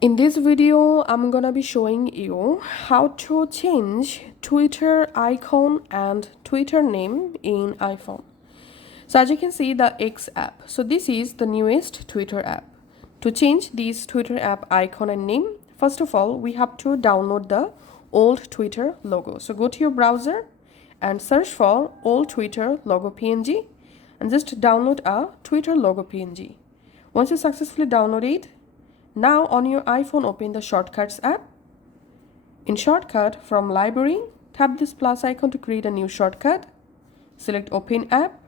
In this video, I'm gonna be showing you how to change Twitter icon and Twitter name in iPhone. So as you can see, the X app. So this is the newest Twitter app. To change this Twitter app icon and name, first of all, we have to download the old Twitter logo. So go to your browser and search for old Twitter logo PNG and just download a Twitter logo PNG. Once you successfully download it, now on your iPhone, open the Shortcuts app. In Shortcut, from Library, tap this plus icon to create a new shortcut. Select Open App,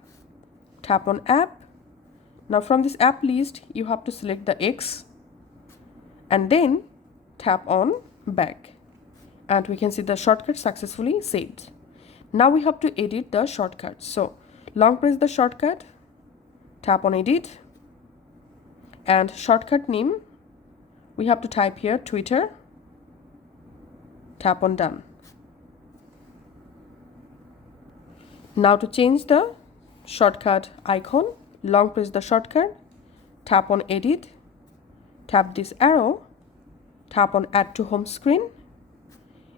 tap on App. Now from this app list, you have to select the X and then tap on Back. And we can see the shortcut successfully saved. Now we have to edit the shortcut. So long press the shortcut, tap on Edit, and shortcut name, we have to type here Twitter, tap on Done. Now to change the shortcut icon, long press the shortcut, tap on Edit, tap this arrow, tap on Add to Home Screen,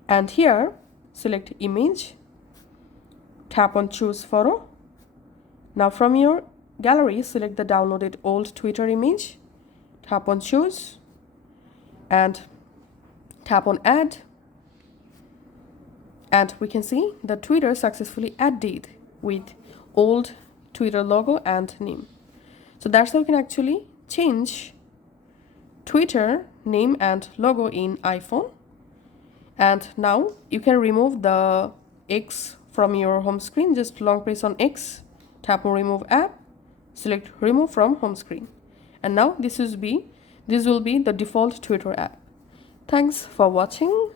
and here select Image, tap on Choose Photo. Now from your gallery, select the downloaded old Twitter image, tap on Choose, and tap on Add, and we can see the Twitter successfully added with old Twitter logo and name. So that's how you can actually change Twitter name and logo in iPhone. And now you can remove the X from your home screen. Just long press on X, tap on Remove App, select Remove from Home Screen, and now this will be the default Twitter app. Thanks for watching.